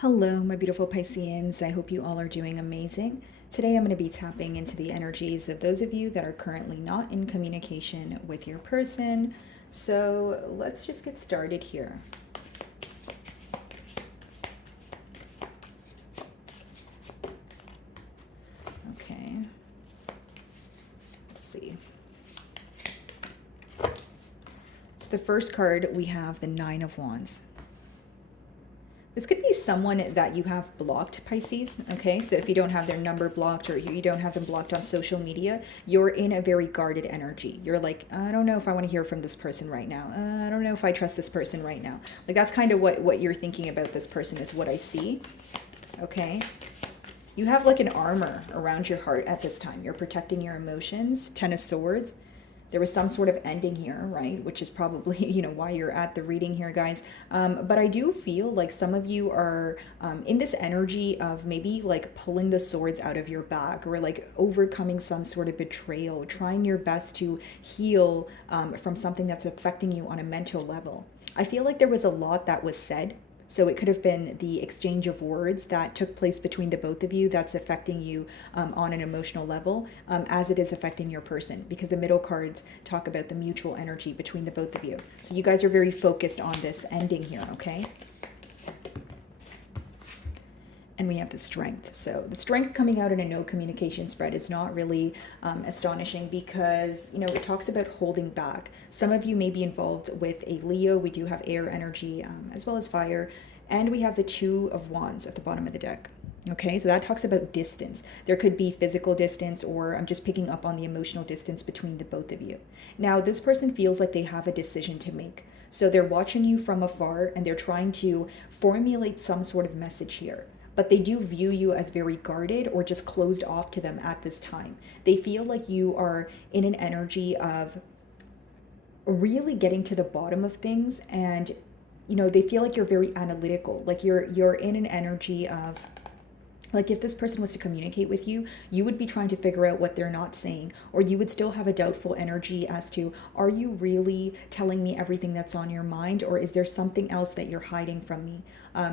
Hello, my beautiful Pisceans. I hope you all are doing amazing. Today I'm going to be tapping into the energies of those of you that are currently not in communication with your person. So let's just get started here. Okay. Let's see. So the first card, we have the Nine of Wands. This could be someone that you have blocked, Pisces, okay? So if you don't have their number blocked or you don't have them blocked on social media, you're in a very guarded energy. You're like, I don't know if I want to hear from this person right now. I don't know if I trust this person right now. Like that's kind of what you're thinking about this person is what I see, okay? You have like an armor around your heart at this time. You're protecting your emotions. Ten of Swords. There was some sort of ending here, right? Which is probably, why you're at the reading here, guys. But I do feel like some of you are in this energy of maybe like pulling the swords out of your back or like overcoming some sort of betrayal, trying your best to heal from something that's affecting you on a mental level. I feel like there was a lot that was said, so it could have been the exchange of words that took place between the both of you that's affecting you on an emotional level, as it is affecting your person, because the middle cards talk about the mutual energy between the both of you. So you guys are very focused on this ending here, okay? And we have the Strength. So the Strength coming out in a no communication spread is not really astonishing because, it talks about holding back. Some of you may be involved with a Leo. We do have air energy as well as fire. And we have the Two of Wands at the bottom of the deck. Okay, so that talks about distance. There could be physical distance, or I'm just picking up on the emotional distance between the both of you. Now, this person feels like they have a decision to make. So they're watching you from afar and they're trying to formulate some sort of message here, but they do view you as very guarded or just closed off to them at this time. They feel like you are in an energy of really getting to the bottom of things, and they feel like you're very analytical, like you're in an energy of, like, if this person was to communicate with you, you would be trying to figure out what they're not saying, or you would still have a doubtful energy as to, are you really telling me everything that's on your mind, or is there something else that you're hiding from me?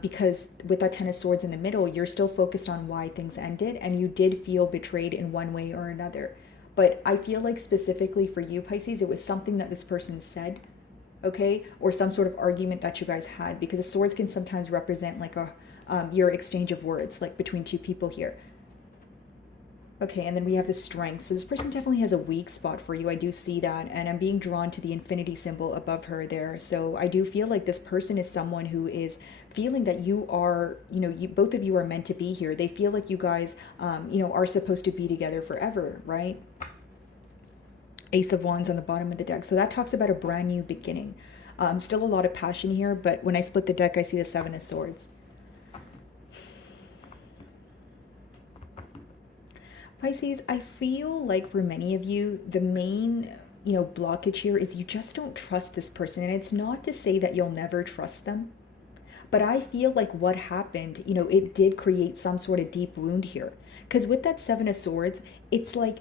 Because with that Ten of Swords in the middle, you're still focused on why things ended, and you did feel betrayed in one way or another. But I feel like specifically for you, Pisces, it was something that this person said, okay? Or some sort of argument that you guys had, because the swords can sometimes represent like your exchange of words, like between two people here. Okay, and then we have the Strength. So this person definitely has a weak spot for you. I do see that, and I'm being drawn to the infinity symbol above her there. So I do feel like this person is someone who is feeling that you are, you both of you are meant to be here. They feel like you guys, are supposed to be together forever, right? Ace of Wands on the bottom of the deck. So that talks about a brand new beginning. Still a lot of passion here, but when I split the deck, I see the Seven of Swords. Pisces, I feel like for many of you, the main, blockage here is you just don't trust this person. And it's not to say that you'll never trust them, but I feel like what happened, it did create some sort of deep wound here. Because with that Seven of Swords, it's like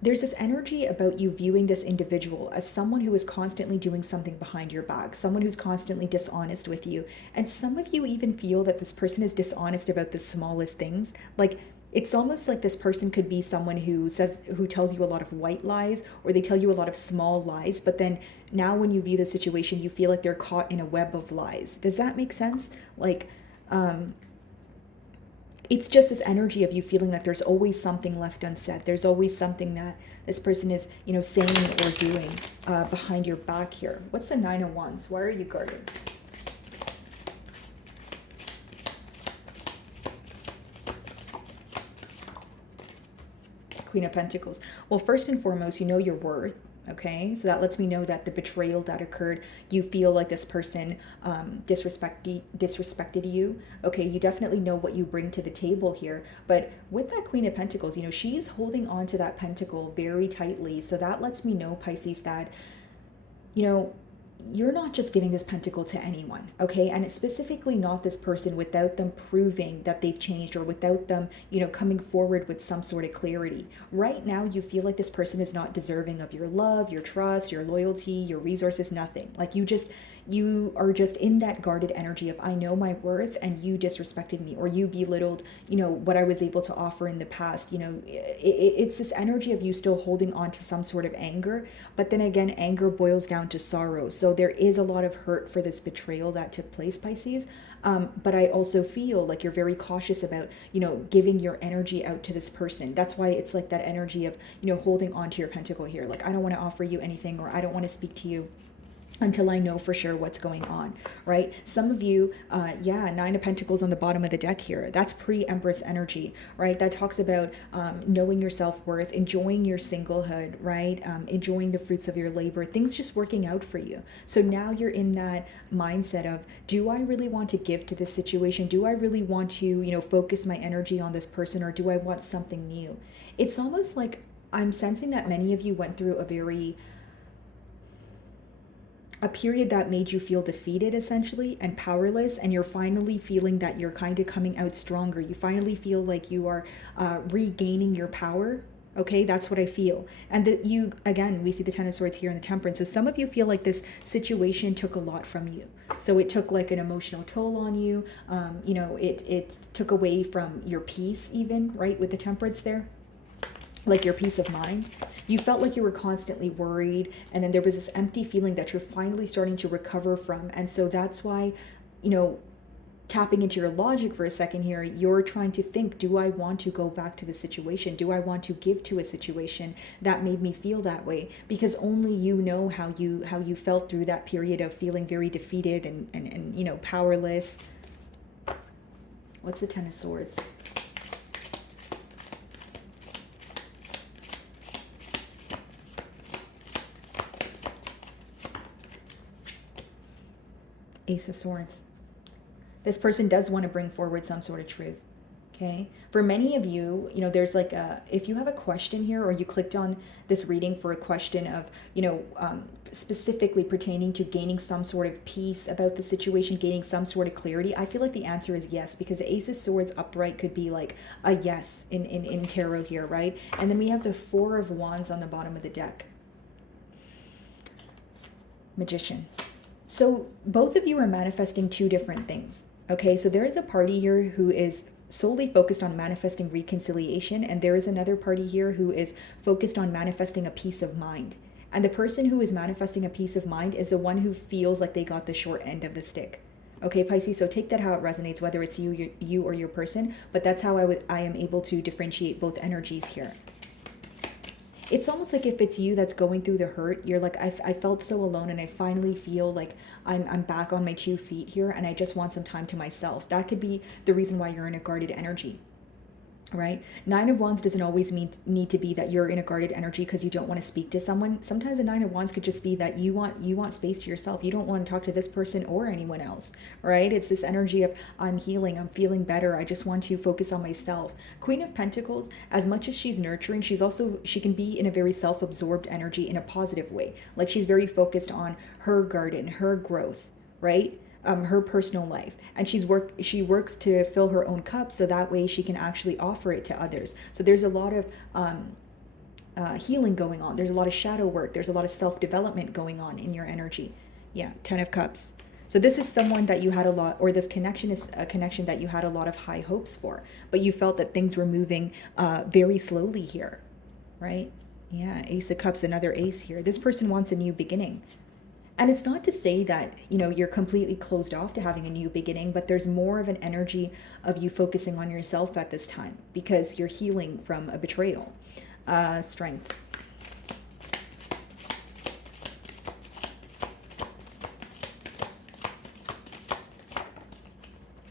there's this energy about you viewing this individual as someone who is constantly doing something behind your back, someone who's constantly dishonest with you. And some of you even feel that this person is dishonest about the smallest things. Like, it's almost like this person could be someone who tells you a lot of white lies, or they tell you a lot of small lies, but then now when you view the situation, you feel like they're caught in a web of lies. Does that make sense? Like, it's just this energy of you feeling that there's always something left unsaid. There's always something that this person is, saying or doing behind your back here. What's the Nine of Wands? Why are you guarded? Queen of Pentacles. Well, first and foremost, you know your worth. Okay, so that lets me know that the betrayal that occurred, you feel like this person disrespected you. Okay, you definitely know what you bring to the table here. But with that Queen of Pentacles, she's holding on to that pentacle very tightly. So that lets me know, Pisces, that, you're not just giving this pentacle to anyone, okay? And it's specifically not this person without them proving that they've changed, or without them, coming forward with some sort of clarity. Right now, you feel like this person is not deserving of your love, your trust, your loyalty, your resources, nothing. Like, you just, you are just in that guarded energy of, I know my worth and you disrespected me, or you belittled, what I was able to offer in the past. It's this energy of you still holding on to some sort of anger. But then again, anger boils down to sorrow. So there is a lot of hurt for this betrayal that took place, Pisces. But I also feel like you're very cautious about, giving your energy out to this person. That's why it's like that energy of, holding on to your pentacle here. Like, I don't want to offer you anything, or I don't want to speak to you until I know for sure what's going on, right? Some of you, Nine of Pentacles on the bottom of the deck here. That's pre-Empress energy, right? That talks about knowing your self-worth, enjoying your singlehood, right? Enjoying the fruits of your labor, things just working out for you. So now you're in that mindset of, do I really want to give to this situation? Do I really want to, focus my energy on this person, or do I want something new? It's almost like I'm sensing that many of you went through a period that made you feel defeated, essentially, and powerless, and you're finally feeling that you're kind of coming out stronger. You finally feel like you are regaining your power. Okay, that's what I feel. And that you, again, we see the Ten of Swords here in the Temperance. So some of you feel like this situation took a lot from you. So it took like an emotional toll on you. It took away from your peace even, right, with the Temperance there. Like your peace of mind. You felt like you were constantly worried, and then there was this empty feeling that you're finally starting to recover from. And so that's why, tapping into your logic for a second here, you're trying to think, do I want to go back to the situation? Do I want to give to a situation that made me feel that way? Because only you know how you felt through that period of feeling very defeated and powerless. What's the Ten of Swords? Ace of Swords. This person does want to bring forward some sort of truth. Okay. For many of you, there's like if you have a question here, or you clicked on this reading for a question of, specifically pertaining to gaining some sort of peace about the situation, gaining some sort of clarity, I feel like the answer is yes, because the Ace of Swords upright could be like a yes in tarot here, right? And then we have the Four of Wands on the bottom of the deck. Magician. So both of you are manifesting two different things. Okay, so there is a party here who is solely focused on manifesting reconciliation, and there is another party here who is focused on manifesting a peace of mind. And the person who is manifesting a peace of mind is the one who feels like they got the short end of the stick. Okay, Pisces, so take that how it resonates, whether it's you or your person, but that's how I am able to differentiate both energies here. It's almost like if it's you that's going through the hurt, you're like, I felt so alone, and I finally feel like I'm back on my 2 feet here, and I just want some time to myself. That could be the reason why you're in a guarded energy, right? Nine of Wands doesn't always need to be that you're in a guarded energy because you don't want to speak to someone. Sometimes a Nine of Wands could just be that you want space to yourself. You don't want to talk to this person or anyone else, right? It's this energy of, I'm healing, I'm feeling better, I just want to focus on myself. Queen of Pentacles, as much as she's nurturing, she can be in a very self-absorbed energy in a positive way. Like she's very focused on her garden, her growth, right? Her personal life, and she works to fill her own cup, so that way she can actually offer it to others. So there's a lot of healing going on. There's a lot of shadow work. There's a lot of self-development going on in your energy. Yeah, 10 of Cups. So this is someone that you had a lot, or this connection is a connection that you had a lot of high hopes for, but you felt that things were moving very slowly here, right? Yeah, Ace of Cups, another ace here. This person wants a new beginning. And it's not to say that, you're completely closed off to having a new beginning, but there's more of an energy of you focusing on yourself at this time because you're healing from a betrayal. Strength.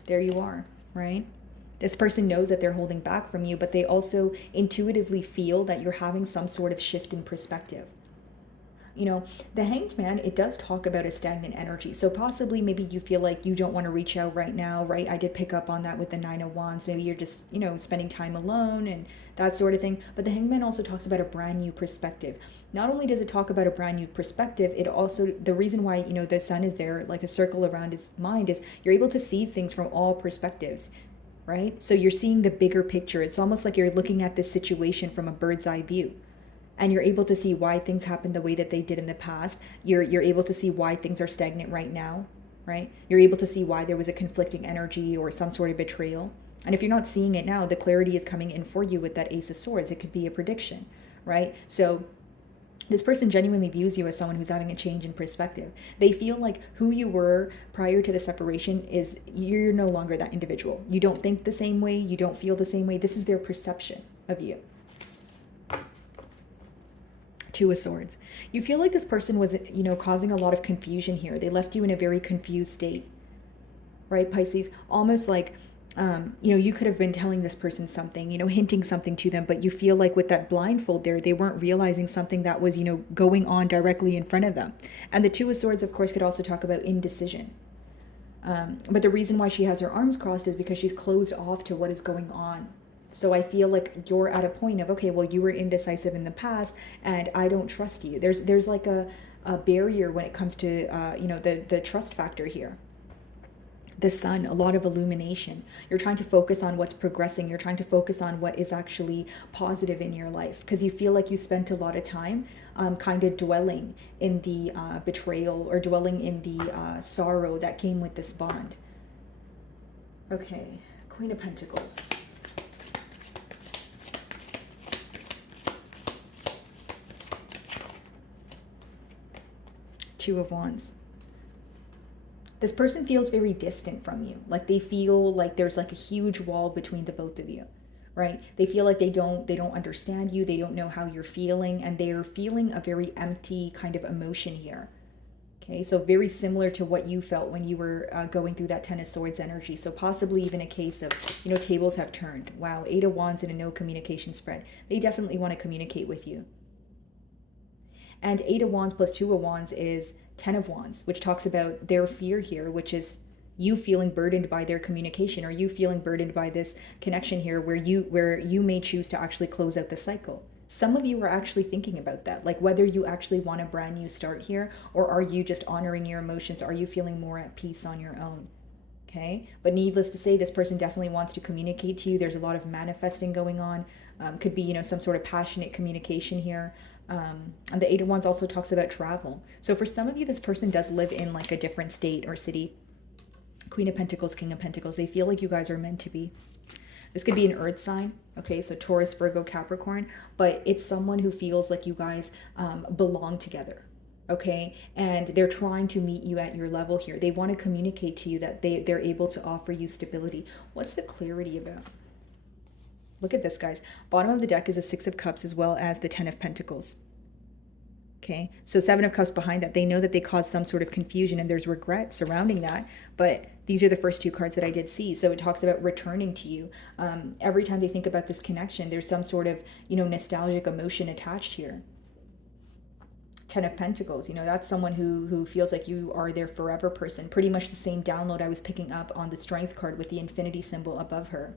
There you are, right? This person knows that they're holding back from you, but they also intuitively feel that you're having some sort of shift in perspective. The Hanged Man, it does talk about a stagnant energy. So possibly maybe you feel like you don't want to reach out right now, right? I did pick up on that with the Nine of Wands. Maybe you're just, spending time alone and that sort of thing. But the Hanged Man also talks about a brand new perspective. Not only does it talk about a brand new perspective, it also, the reason why, the sun is there like a circle around his mind is you're able to see things from all perspectives, right? So you're seeing the bigger picture. It's almost like you're looking at this situation from a bird's eye view. and you're able to see why things happened the way that they did in the past. You're able to see why things are stagnant right now, right? You're able to see why there was a conflicting energy or some sort of betrayal. And if you're not seeing it now, the clarity is coming in for you with that Ace of Swords. It could be a prediction, right? So this person genuinely views you as someone who's having a change in perspective. They feel like who you were prior to the separation is, you're no longer that individual. You don't think the same way. You don't feel the same way. This is their perception of you. Two of Swords. You feel like this person was, causing a lot of confusion here. They left you in a very confused state, right, Pisces? Almost like, you could have been telling this person something, hinting something to them, but you feel like with that blindfold there, they weren't realizing something that was, going on directly in front of them. And the Two of Swords, of course, could also talk about indecision. But the reason why she has her arms crossed is because she's closed off to what is going on. So I feel like you're at a point of, okay, well, you were indecisive in the past and I don't trust you. There's like a barrier when it comes to, the trust factor here. The sun, a lot of illumination. You're trying to focus on what's progressing. You're trying to focus on what is actually positive in your life, because you feel like you spent a lot of time kind of dwelling in the betrayal or dwelling in the sorrow that came with this bond. Okay, Queen of Pentacles. Two of Wands. This person feels very distant from you. Like they feel like there's like a huge wall between the both of you, right? They feel like they don't understand you. They don't know how you're feeling, and they're feeling a very empty kind of emotion here. Okay, so very similar to what you felt when you were going through that Ten of Swords energy. So possibly even a case of, tables have turned. Wow, Eight of Wands and a no communication spread. They definitely want to communicate with you. And Eight of Wands plus Two of Wands is Ten of Wands, which talks about their fear here, which is you feeling burdened by their communication, or you feeling burdened by this connection here where you may choose to actually close out the cycle. Some of you are actually thinking about that, like whether you actually want a brand new start here, or are you just honoring your emotions? Are you feeling more at peace on your own? Okay, but needless to say, this person definitely wants to communicate to you. There's a lot of manifesting going on. Could be, some sort of passionate communication here. And the Eight of Wands also talks about travel. So for some of you, this person does live in like a different state or city. Queen of Pentacles, King of Pentacles. They feel like you guys are meant to be. This could be an earth sign. Okay, so Taurus, Virgo, Capricorn. But it's someone who feels like you guys belong together. Okay, and they're trying to meet you at your level here. They want to communicate to you that they're able to offer you stability. What's the clarity about? Look at this, guys. Bottom of the deck is a Six of Cups as well as the Ten of Pentacles. Okay, so Seven of Cups behind that. They know that they caused some sort of confusion and there's regret surrounding that. But these are the first two cards that I did see. So it talks about returning to you. Every time they think about this connection, there's some sort of, nostalgic emotion attached here. Ten of Pentacles, that's someone who feels like you are their forever person. Pretty much the same download I was picking up on the Strength card with the infinity symbol above her.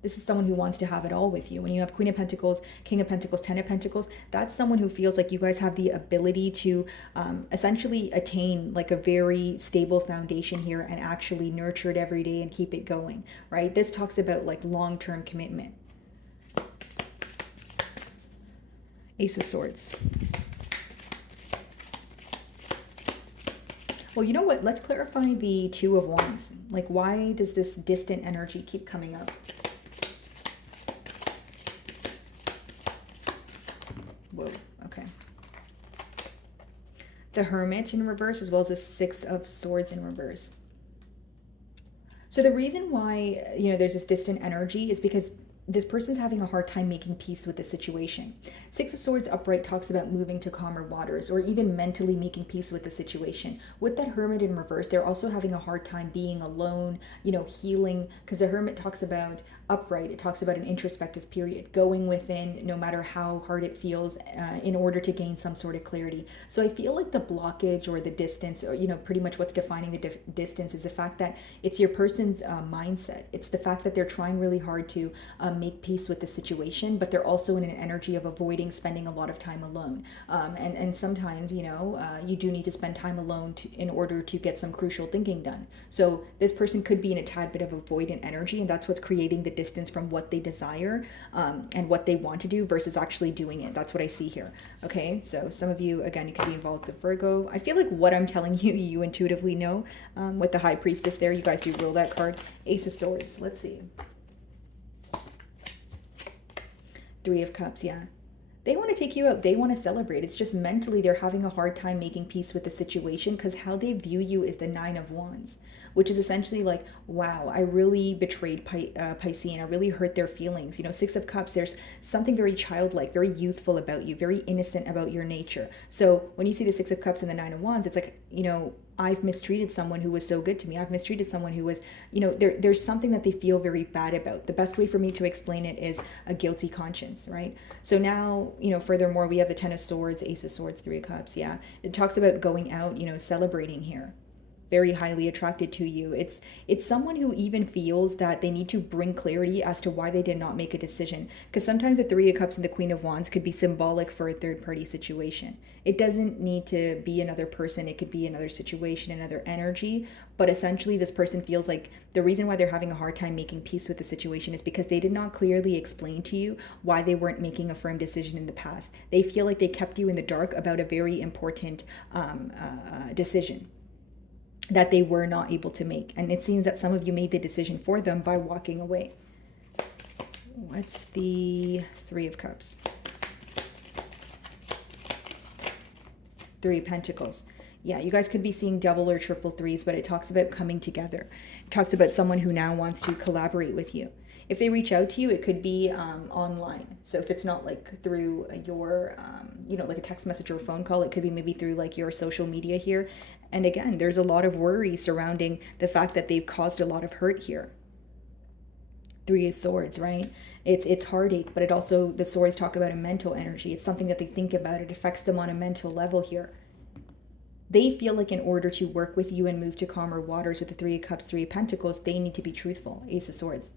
This is someone who wants to have it all with you. When you have Queen of Pentacles, King of Pentacles, Ten of Pentacles, that's someone who feels like you guys have the ability to essentially attain like a very stable foundation here and actually nurture it every day and keep it going, right? This talks about like long-term commitment. Ace of Swords. Well, you know what? Let's clarify the Two of Wands. Like, why does this distant energy keep coming up? Whoa, okay. The Hermit in reverse, as well as the Six of Swords in reverse. So the reason why, there's this distant energy is because this person's having a hard time making peace with the situation. Six of Swords upright talks about moving to calmer waters or even mentally making peace with the situation. With that Hermit in reverse, they're also having a hard time being alone, healing, because the Hermit talks about upright. It talks about an introspective period, going within no matter how hard it feels in order to gain some sort of clarity. So I feel like the blockage or the distance, or, pretty much what's defining the distance is the fact that it's your person's mindset. It's the fact that they're trying really hard to make peace with the situation, but they're also in an energy of avoiding spending a lot of time alone. And sometimes, you do need to spend time alone in order to get some crucial thinking done. So this person could be in a tad bit of avoidant energy, and that's what's creating the distance from what they desire and what they want to do versus actually doing it. That's what I see here. Okay, so some of you, again, you could be involved with Virgo. I feel like what I'm telling you, you intuitively know. With the High Priestess there, you guys do rule that card. Ace of Swords, let's see. Three of Cups, yeah. They want to take you out. They want to celebrate. It's just mentally they're having a hard time making peace with the situation because how they view you is the Nine of Wands, which is essentially like, wow, I really betrayed Piscean. I really hurt their feelings. Six of Cups, there's something very childlike, very youthful about you, very innocent about your nature. So when you see the Six of Cups and the Nine of Wands, it's like, I've mistreated someone who was so good to me. I've mistreated someone who was, there's something that they feel very bad about. The best way for me to explain it is a guilty conscience, right? So now, furthermore, we have the Ten of Swords, Ace of Swords, Three of Cups. Yeah. It talks about going out, celebrating here. Very highly attracted to you. It's someone who even feels that they need to bring clarity as to why they did not make a decision. Because sometimes the Three of Cups and the Queen of Wands could be symbolic for a third party situation. It doesn't need to be another person. It could be another situation, another energy. But essentially this person feels like the reason why they're having a hard time making peace with the situation is because they did not clearly explain to you why they weren't making a firm decision in the past. They feel like they kept you in the dark about a very important decision that they were not able to make. And it seems that some of you made the decision for them by walking away. What's the Three of Cups? Three of Pentacles. Yeah, you guys could be seeing double or triple threes, but it talks about coming together. It talks about someone who now wants to collaborate with you. If they reach out to you, it could be online. So if it's not like through your, like a text message or a phone call, it could be maybe through like your social media here. And again, there's a lot of worry surrounding the fact that they've caused a lot of hurt here. Three of Swords, right? It's heartache, but it also, the swords talk about a mental energy. It's something that they think about. It affects them on a mental level here. They feel like in order to work with you and move to calmer waters with the Three of Cups, Three of Pentacles, they need to be truthful. Ace of Swords.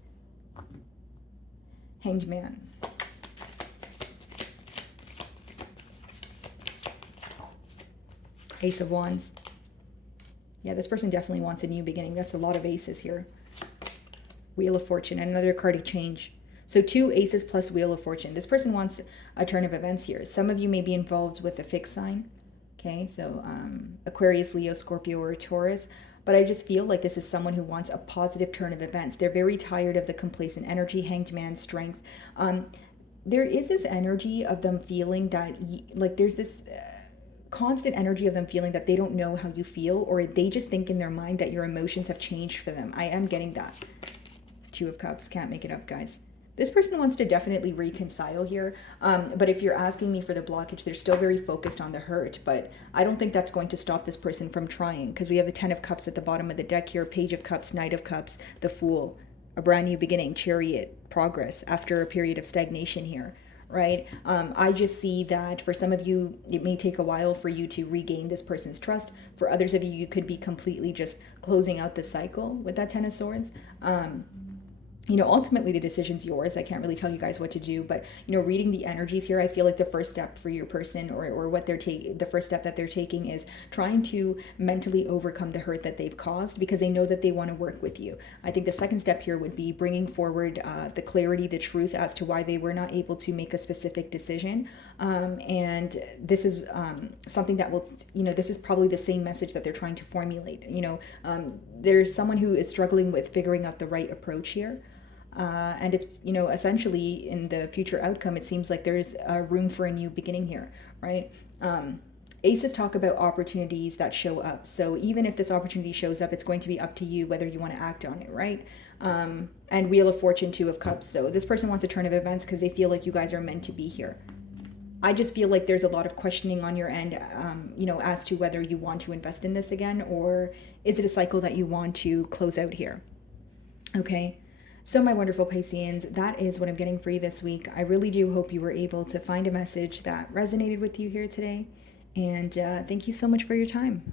Hanged Man. Ace of Wands. Yeah, this person definitely wants a new beginning. That's a lot of aces here. Wheel of Fortune, and another card of change. So 2 aces plus Wheel of Fortune. This person wants a turn of events here. Some of you may be involved with a fixed sign. Okay, so Aquarius, Leo, Scorpio, or Taurus. But I just feel like this is someone who wants a positive turn of events. They're very tired of the complacent energy, Hanged Man, strength. There is this energy of them feeling that, like there's this constant energy of them feeling that they don't know how you feel, or they just think in their mind that your emotions have changed for them. I am getting that. Two of Cups, can't make it up, guys. This person wants to definitely reconcile here, but if you're asking me for the blockage, they're still very focused on the hurt, but I don't think that's going to stop this person from trying, because we have the Ten of Cups at the bottom of the deck here, Page of Cups, Knight of Cups, the Fool, a brand new beginning, Chariot, progress after a period of stagnation here, right? I just see that for some of you, it may take a while for you to regain this person's trust. For others of you, you could be completely just closing out the cycle with that Ten of Swords. Ultimately the decision's yours. I can't really tell you guys what to do, but, reading the energies here, I feel like the first step for your person or what they're taking, the first step that they're taking is trying to mentally overcome the hurt that they've caused, because they know that they want to work with you. I think the second step here would be bringing forward the clarity, the truth as to why they were not able to make a specific decision. And this is something that will, this is probably the same message that they're trying to formulate. There's someone who is struggling with figuring out the right approach here. And it's, essentially in the future outcome, it seems like there's room for a new beginning here, right? Aces talk about opportunities that show up. So even if this opportunity shows up, it's going to be up to you whether you want to act on it, right? And Wheel of Fortune, Two of Cups. So this person wants a turn of events because they feel like you guys are meant to be here. I just feel like there's a lot of questioning on your end, as to whether you want to invest in this again, or is it a cycle that you want to close out here? Okay. So my wonderful Pisceans, that is what I'm getting for you this week. I really do hope you were able to find a message that resonated with you here today. And thank you so much for your time.